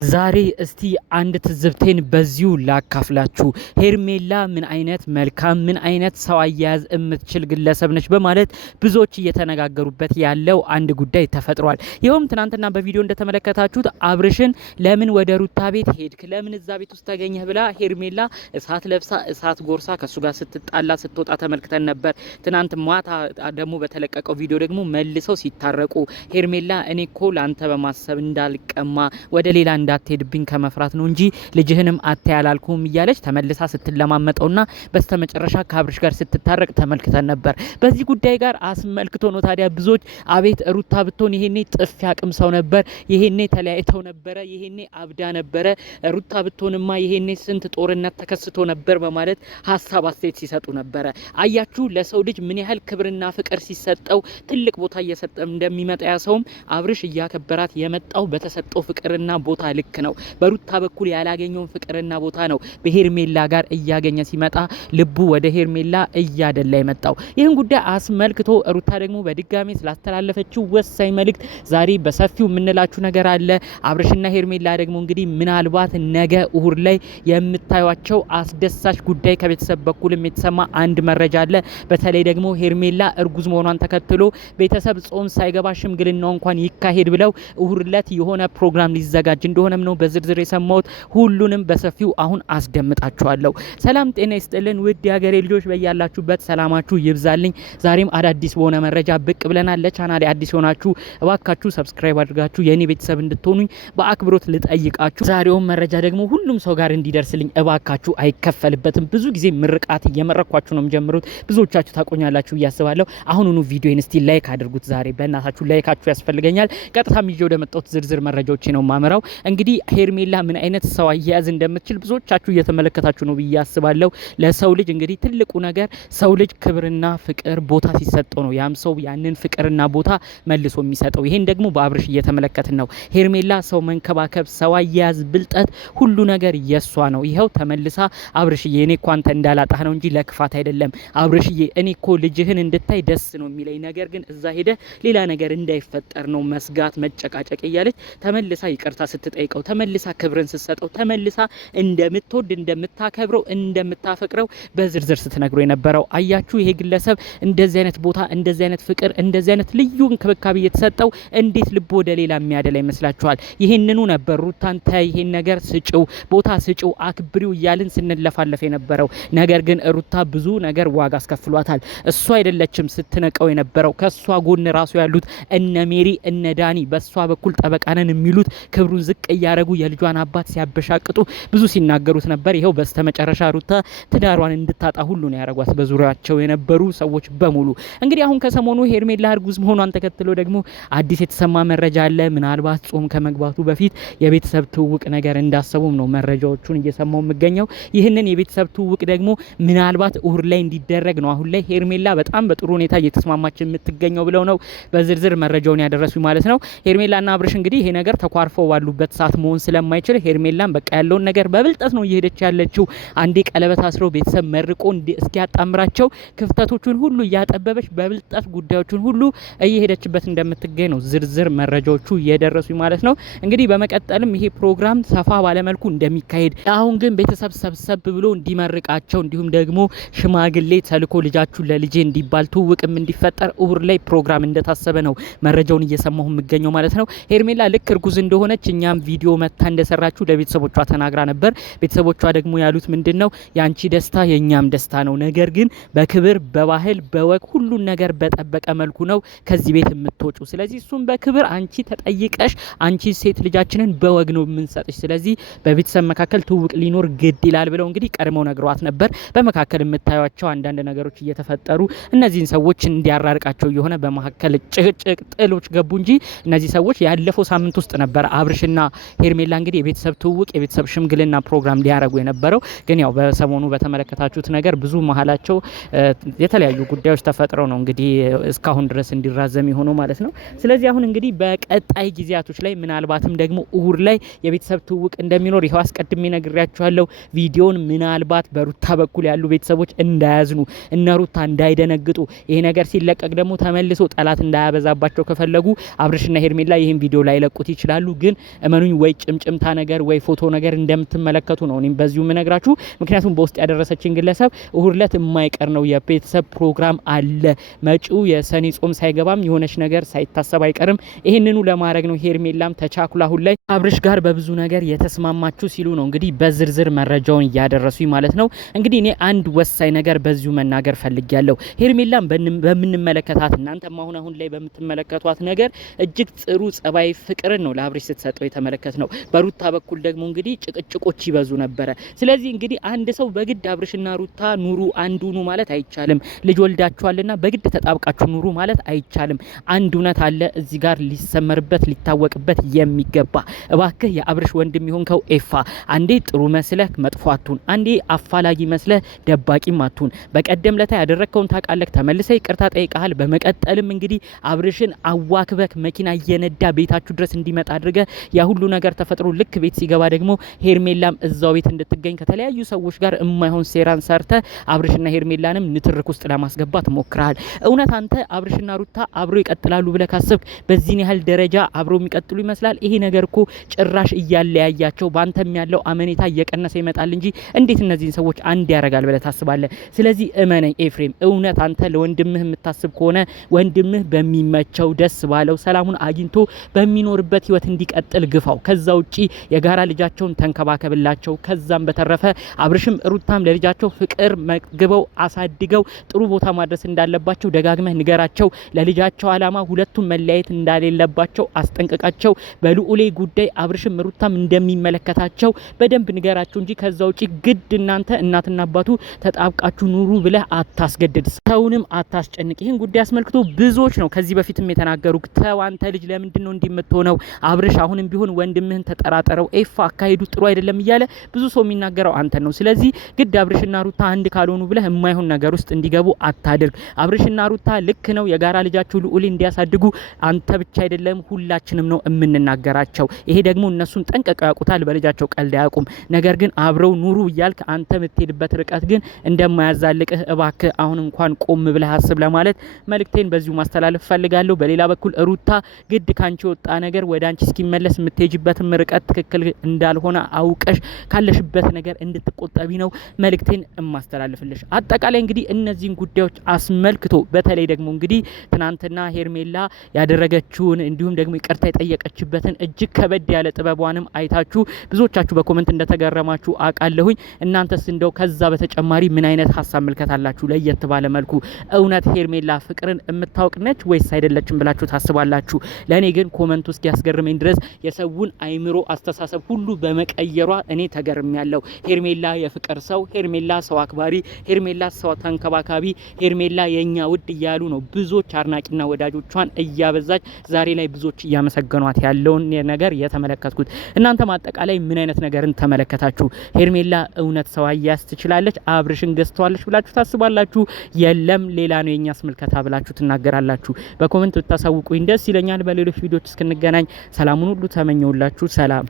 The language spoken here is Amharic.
ዛሬ እስቲ አንድ ትዝብቴን በዚሁ ላካፍላችሁ። ሄርሜላ ምን አይነት መልካም ምን አይነት ሰው አያያዝ የምትችል ግለሰብ ነች በማለት ብዙዎች እየተነጋገሩበት ያለው አንድ ጉዳይ ተፈጥሯል። ይኸውም ትናንትና በቪዲዮ እንደተመለከታችሁት አብርሽን ለምን ወደ ሩታ ቤት ሄድክ፣ ለምን እዛ ቤት ውስጥ ተገኘህ ብላ ሄርሜላ እሳት ለብሳ እሳት ጎርሳ ከሱ ጋር ስትጣላ ስትወጣ ተመልክተን ነበር። ትናንት ማታ ደግሞ በተለቀቀው ቪዲዮ ደግሞ መልሰው ሲታረቁ ሄርሜላ እኔ እኮ ላንተ በማሰብ እንዳልቀማ ወደ ሌላ እንዳትሄድብኝ ከመፍራት ነው እንጂ ልጅህንም አትያላልኩም እያለች ተመልሳ ስትለማመጠውና በስተመጨረሻ ከአብርሽ ጋር ስትታረቅ ተመልክተን ነበር። በዚህ ጉዳይ ጋር አስመልክቶ ነው ታዲያ ብዙዎች አቤት ሩታ ብትሆን ይሄኔ ጥፍ ያቅም ሰው ነበር፣ ይሄኔ ተለያይተው ነበረ፣ ይሄኔ አብዳ ነበረ፣ ሩታ ብትሆንማ ይሄኔ ስንት ጦርነት ተከስቶ ነበር በማለት ሀሳብ አስተያየት ሲሰጡ ነበረ። አያችሁ ለሰው ልጅ ምን ያህል ክብርና ፍቅር ሲሰጠው ትልቅ ቦታ እየሰጠ እንደሚመጣ ያሰውም አብርሽ እያከበራት የመጣው በተሰጠው ፍቅርና ቦታ ልክ ነው። በሩታ በኩል ያላገኘውን ፍቅርና ቦታ ነው በሄርሜላ ጋር እያገኘ ሲመጣ ልቡ ወደ ሄርሜላ እያደላ የመጣው። ይህን ጉዳይ አስመልክቶ ሩታ ደግሞ በድጋሚ ስላስተላለፈችው ወሳኝ መልእክት ዛሬ በሰፊው የምንላችሁ ነገር አለ። አብርሽና ሄርሜላ ደግሞ እንግዲህ ምናልባት ነገ እሁድ ላይ የምታዩቸው አስደሳች ጉዳይ ከቤተሰብ በኩልም የተሰማ አንድ መረጃ አለ። በተለይ ደግሞ ሄርሜላ እርጉዝ መሆኗን ተከትሎ ቤተሰብ ጾም ሳይገባ ሽምግልናው እንኳን ይካሄድ ብለው እሁድ ዕለት የሆነ ፕሮግራም ሊዘጋጅ እንደሆነም ነው በዝርዝር የሰማሁት። ሁሉንም በሰፊው አሁን አስደምጣችኋለሁ። ሰላም ጤና ይስጥልን ውድ የሀገሬ ልጆች፣ በያላችሁበት ሰላማችሁ ይብዛልኝ። ዛሬም አዳዲስ በሆነ መረጃ ብቅ ብለናል። ለቻናሌ አዲስ ሆናችሁ እባካችሁ ሰብስክራይብ አድርጋችሁ የኔ ቤተሰብ እንድትሆኑኝ በአክብሮት ልጠይቃችሁ። ዛሬውን መረጃ ደግሞ ሁሉም ሰው ጋር እንዲደርስልኝ እባካችሁ፣ አይከፈልበትም። ብዙ ጊዜ ምርቃት እየመረኳችሁ ነው የምጀምሩት። ብዙዎቻችሁ ታቆኛላችሁ እያስባለሁ። አሁኑኑ ቪዲዮን እስቲ ላይክ አድርጉት። ዛሬ በእናታችሁ ላይካችሁ ያስፈልገኛል። ቀጥታ ይዤ ወደ መጣሁት ዝርዝር መረጃዎች ነው ማመራው። እንግዲህ ሄርሜላ ምን አይነት ሰው አያያዝ እንደምትችል ብዙዎቻችሁ እየተመለከታችሁ ነው ብዬ አስባለሁ። ለሰው ልጅ እንግዲህ ትልቁ ነገር ሰው ልጅ ክብርና ፍቅር ቦታ ሲሰጠው ነው ያም ሰው ያንን ፍቅርና ቦታ መልሶ የሚሰጠው። ይሄን ደግሞ በአብርሽ እየተመለከትን ነው። ሄርሜላ ሰው መንከባከብ፣ ሰው አያያዝ፣ ብልጠት፣ ሁሉ ነገር የሷ ነው። ይኸው ተመልሳ አብርሽዬ እኔ እኮ አንተ እንዳላጣህ ነው እንጂ ለክፋት አይደለም። አብርሽዬ እኔ እኮ ልጅህን እንድታይ ደስ ነው የሚለኝ፣ ነገር ግን እዛ ሄደ ሌላ ነገር እንዳይፈጠር ነው መስጋት መጨቃጨቅ እያለች ተመልሳ ይቅርታ ስትጠይቀው፣ ተመልሳ ክብርን ስትሰጠው፣ ተመልሳ እንደምትወድ እንደምታከብረው እንደምታፈቅረው በዝርዝር ስትነግረው የነበረው። አያችሁ ይሄ ግለሰብ እንደዚህ አይነት ቦታ እንደዚህ አይነት ፍቅር እንደዚህ አይነት ልዩ እንክብካቤ እየተሰጠው እንዴት ልብ ወደ ሌላ የሚያደላ ይመስላችኋል? ይሄንኑ ነበር ሩታን ታይ ይሄን ነገር ስጭው ቦታ ስጭው አክብሪው እያልን ስንለፋለፍ የነበረው። ነገር ግን ሩታ ብዙ ነገር ዋጋ አስከፍሏታል። እሷ አይደለችም ስትነቀው የነበረው። ከሷ ጎን ራሱ ያሉት እነ ሜሪ እነ ዳኒ በሷ በኩል ጠበቃነን የሚሉት ክብሩን ዝቅ እያረጉ የልጇን አባት ሲያበሻቅጡ ብዙ ሲናገሩት ነበር። ይሄው በስተመጨረሻ ሩታ ትዳሯን እንድታጣ ሁሉ ነው ያረጓት በዙሪያቸው የነበሩ ሰዎች በሙሉ። እንግዲህ አሁን ከሰሞኑ ሄርሜላ እርጉዝ መሆኗን ተከትሎ ደግሞ አዲስ የተሰማ መረጃ አለ። ምናልባት ጾም ከመግባቱ በፊት የቤተሰብ ትውውቅ ነገር እንዳሰቡም ነው መረጃዎቹን እየሰማው የምገኘው። ይህንን የቤተሰብ ትውውቅ ደግሞ ምናልባት እሁድ ላይ እንዲደረግ ነው አሁን ላይ ሄርሜላ በጣም በጥሩ ሁኔታ እየተስማማች የምትገኘው ብለው ነው በዝርዝር መረጃውን ያደረሱ ማለት ነው። ሄርሜላና አብርሽ እንግዲህ ይሄ ነገር ተኳርፈው ባሉበት ሰዓት መሆን ስለማይችል ሄርሜላን በቃ ያለውን ነገር በብልጠት ነው እየሄደች ያለችው። አንዴ ቀለበት አስረው ቤተሰብ መርቆ እስኪያጣምራቸው ክፍተቶቹን ሁሉ እያጠበበች በብልጠት ጉዳዮችን ሁሉ እየሄደችበት እንደምትገኝ ነው ዝርዝር መረጃዎቹ እየደረሱ ማለት ነው። እንግዲህ በመቀጠልም ይሄ ፕሮግራም ሰፋ ባለመልኩ እንደሚካሄድ፣ አሁን ግን ቤተሰብ ሰብሰብ ብሎ እንዲመርቃቸው እንዲሁም ደግሞ ሽማግሌ ተልኮ ልጃችሁ ለልጄ እንዲባል ትውውቅም እንዲፈጠር እሁድ ላይ ፕሮግራም እንደታሰበ ነው መረጃውን እየሰማሁ የምገኘው ማለት ነው። ሄርሜላ ልክ እርጉዝ እንደሆነች እኛም ቪዲዮ መታ እንደሰራችሁ ለቤተሰቦቿ ተናግራ ነበር። ቤተሰቦቿ ደግሞ ያሉት ምንድነው ያንቺ ደስታ የኛም ደስታ ነው፣ ነገር ግን በክብር በባህል በወግ ሁሉን ነገር በጠበቀ መልኩ ነው ከዚህ ቤት የምትወጪው። ስለዚህ እሱም በክብር አንቺ ተጠይቀሽ አንቺ ሴት ልጃችንን በወግ ነው የምንሰጥሽ፣ ስለዚህ በቤተሰብ መካከል ትውውቅ ሊኖር ግድ ይላል ብለው እንግዲህ ቀድመው ነግሯት ነበር። በመካከል የምታዩቸው አንዳንድ ነገሮች እየተፈጠሩ እነዚህን ሰዎች እንዲያራርቃቸው የሆነ በመካከል ጭቅጭቅ ጥሎች ገቡ እንጂ እነዚህ ሰዎች ያለፈው ሳምንት ውስጥ ነበር አብርሽና ሄርሜላ እንግዲህ የቤተሰብ ትውውቅ የቤተሰብ ሽምግልና ፕሮግራም ሊያረጉ የነበረው። ግን ያው በሰሞኑ በተመለከታችሁት ነገር ብዙ መሀላቸው የተለያዩ ጉዳዮች ተፈጥረው ነው እንግዲህ እስካሁን ድረስ እንዲራዘም የሆነው ማለት ነው። ስለዚህ አሁን እንግዲህ በቀጣይ ጊዜያቶች ላይ ምናልባትም ደግሞ እሁድ ላይ የቤተሰብ ትውውቅ እንደሚኖር ይኸው አስቀድሜ ነግሬያችኋለሁ። ቪዲዮን ምናልባት በሩታ በኩል ያሉ ቤተሰቦች እንዳያዝኑ እነ ሩታ እንዳይደነግጡ ይሄ ነገር ሲለቀቅ ደግሞ ተመልሶ ጠላት እንዳያበዛባቸው ከፈለጉ አብርሽና ሄርሜላ ይህን ቪዲዮ ላይ ለቁት ይችላሉ። ግን እመኑኝ እመኑኝ ወይ ጭምጭምታ ነገር ወይ ፎቶ ነገር እንደምትመለከቱ ነው እኔም በዚሁ ምነግራችሁ። ምክንያቱም በውስጥ ያደረሰችን ግለሰብ እሁድ ዕለት የማይቀር ነው የቤተሰብ ፕሮግራም አለ መጪው የሰኔ ጾም ሳይገባም የሆነች ነገር ሳይታሰብ አይቀርም። ይሄንኑ ለማድረግ ነው ሄርሜላም ተቻኩላ አሁን ላይ አብርሽ ጋር በብዙ ነገር የተስማማችሁ ሲሉ ነው እንግዲህ በዝርዝር መረጃውን እያደረሱኝ ማለት ነው። እንግዲህ እኔ አንድ ወሳኝ ነገር በዚሁ መናገር ፈልጊያለሁ። ሄርሜላም በምንመለከታት እናንተም አሁን ላይ በምትመለከቷት ነገር እጅግ ጥሩ ጸባይ ፍቅርን ነው ለአብርሽ ስትሰጠው የተመለከት ነው። በሩታ በኩል ደግሞ እንግዲህ ጭቅጭቆች ይበዙ ነበረ። ስለዚህ እንግዲህ አንድ ሰው በግድ አብርሽና ሩታ ኑሩ አንዱ ኑ ማለት አይቻልም። ልጅ ወልዳችኋልና በግድ ተጣብቃችሁ ኑሩ ማለት አይቻልም። አንድ እውነት አለ እዚህ ጋር ሊሰመርበት ሊታወቅበት የሚገባ እባክህ የአብርሽ ወንድም ይሆንከው ኤፋ አንዴ ጥሩ መስለህ መጥፎ አትሁን፣ አንዴ አፋላጊ መስለህ ደባቂም አትሁን። በቀደም ለታ ያደረከውን ታውቃለህ፣ ተመልሰህ ይቅርታ ጠይቀሃል። በመቀጠልም እንግዲህ አብርሽን አዋክበክ መኪና እየነዳ ቤታችሁ ድረስ እንዲመጣ አድርገህ ያ ሁሉ ነገር ተፈጥሮ ልክ ቤት ሲገባ ደግሞ ሄርሜላም እዛው ቤት እንድትገኝ ከተለያዩ ሰዎች ጋር የማይሆን ሴራን ሰርተ አብርሽና ሄርሜላንም ንትርክ ውስጥ ለማስገባት ሞክረሃል። እውነት አንተ አብርሽና ሩታ አብሮ ይቀጥላሉ ብለህ ካሰብክ በዚህን ያህል ደረጃ አብሮ የሚቀጥሉ ይመስላል? ይሄ ነገር እኮ ጭራሽ እያለያያቸው ባንተም ያለው አመኔታ እየቀነሰ ይመጣል እንጂ እንዴት እነዚህን ሰዎች አንድ ያረጋል ብለህ ታስባለህ? ስለዚህ እመነኝ ኤፍሬም፣ እውነት አንተ ለወንድምህ የምታስብ ከሆነ ወንድምህ በሚመቸው ደስ ባለው ሰላሙን አግኝቶ በሚኖርበት ህይወት እንዲቀጥል ግፋው። ከዛ ውጪ የጋራ ልጃቸውን ተንከባከብላቸው። ከዛም በተረፈ አብርሽም ሩታም ለልጃቸው ፍቅር መግበው አሳድገው ጥሩ ቦታ ማድረስ እንዳለባቸው ደጋግመህ ንገራቸው። ለልጃቸው አላማ ሁለቱም መለያየት እንዳሌለባቸው አስጠንቅቃቸው። በልዑሌ ጉዳይ አብርሽም ሩታም እንደሚመለከታቸው በደንብ ንገራቸው እንጂ ከዛ ውጪ ግድ እናንተ እናትና አባቱ ተጣብቃችሁ ኑሩ ብለህ አታስገድድ፣ ሰውንም አታስጨንቅ። ይህን ጉዳይ አስመልክቶ ብዙዎች ነው ከዚህ በፊትም የተናገሩ። ተው አንተ ልጅ ለምንድን ነው እንዲምትሆነው? አብርሽ አሁንም ቢሆን ወንድምህን ተጠራጠረው፣ ኤፋ አካሄዱ ጥሩ አይደለም እያለ ብዙ ሰው የሚናገረው አንተን ነው። ስለዚህ ግድ አብርሽና ሩታ አንድ ካልሆኑ ብለህ የማይሆን ነገር ውስጥ እንዲገቡ አታድርግ። አብርሽና ሩታ ልክ ነው የጋራ ልጃቸው ልዑሌ እንዲያሳድጉ አንተ ብቻ አይደለም ሁላችንም ነው የምንናገራቸው። ይሄ ደግሞ እነሱን ጠንቀቀው ያውቁታል። በልጃቸው ቀልድ አያውቁም። ነገር ግን አብረው ኑሩ እያልክ አንተ የምትሄድበት ርቀት ግን እንደማያዛልቅህ እባክህ አሁን እንኳን ቆም ብለህ አስብ ለማለት መልእክቴን በዚሁ ማስተላለፍ ፈልጋለሁ። በሌላ በኩል ሩታ ግድ ካንቺ ወጣ ነገር ወደ አንቺ እስኪመለስ የምትሄጂበትም ርቀት ትክክል እንዳልሆነ አውቀሽ ካለሽበት ነገር እንድትቆጠቢ ነው መልእክቴን እማስተላልፍልሽ። አጠቃላይ እንግዲህ እነዚህን ጉዳዮች አስመልክቶ በተለይ ደግሞ እንግዲህ ትናንትና ሄርሜላ ያደረገችውን እንዲሁም ደግሞ ይቅርታ የጠየቀችበትን እጅግ ከበድ ያለ ጥበቧንም አይታችሁ ብዙዎቻችሁ በኮሜንት እንደተገረማችሁ አውቃለሁኝ። እናንተስ እንደው ከዛ በተጨማሪ ምን አይነት ሀሳብ ምልከት አላችሁ? ለየት ባለ መልኩ እውነት ሄርሜላ ፍቅርን የምታውቅ ነች ወይስ አይደለችም ብላችሁ ታስባላችሁ? ለእኔ ግን ኮሜንት ውስጥ ያስገርመኝ ድረስ የሰውን አይምሮ አስተሳሰብ ሁሉ በመቀየሯ እኔ ተገርሜያለሁ። ሄርሜላ የፍቅር ሰው፣ ሄርሜላ ሰው አክባሪ፣ ሄርሜላ ሰው ተንከባካቢ፣ ሄርሜላ የኛ ውድ እያሉ ነው ብዙዎች አድናቂና ወዳጆቿን እያበዛች ዛሬ ላይ ብዙዎች እያመሰገኗት ያለውን ነገር የተመለከትኩት። እናንተ ማጠቃላይ ምን አይነት ነገርን ተመለከታችሁ? ሄርሜላ እውነት ሰው አያስ ትችላለች? አብርሽን ገዝተዋለች ብላችሁ ታስባላችሁ? የለም ሌላ ነው የኛስ ምልከታ ብላችሁ ትናገራላችሁ? በኮሜንት ብታሳውቁኝ ደስ ይለኛል። በሌሎች ቪዲዮዎች እስክንገናኝ ሰላሙን ሁሉ ተመኘውላችሁ። ሰላም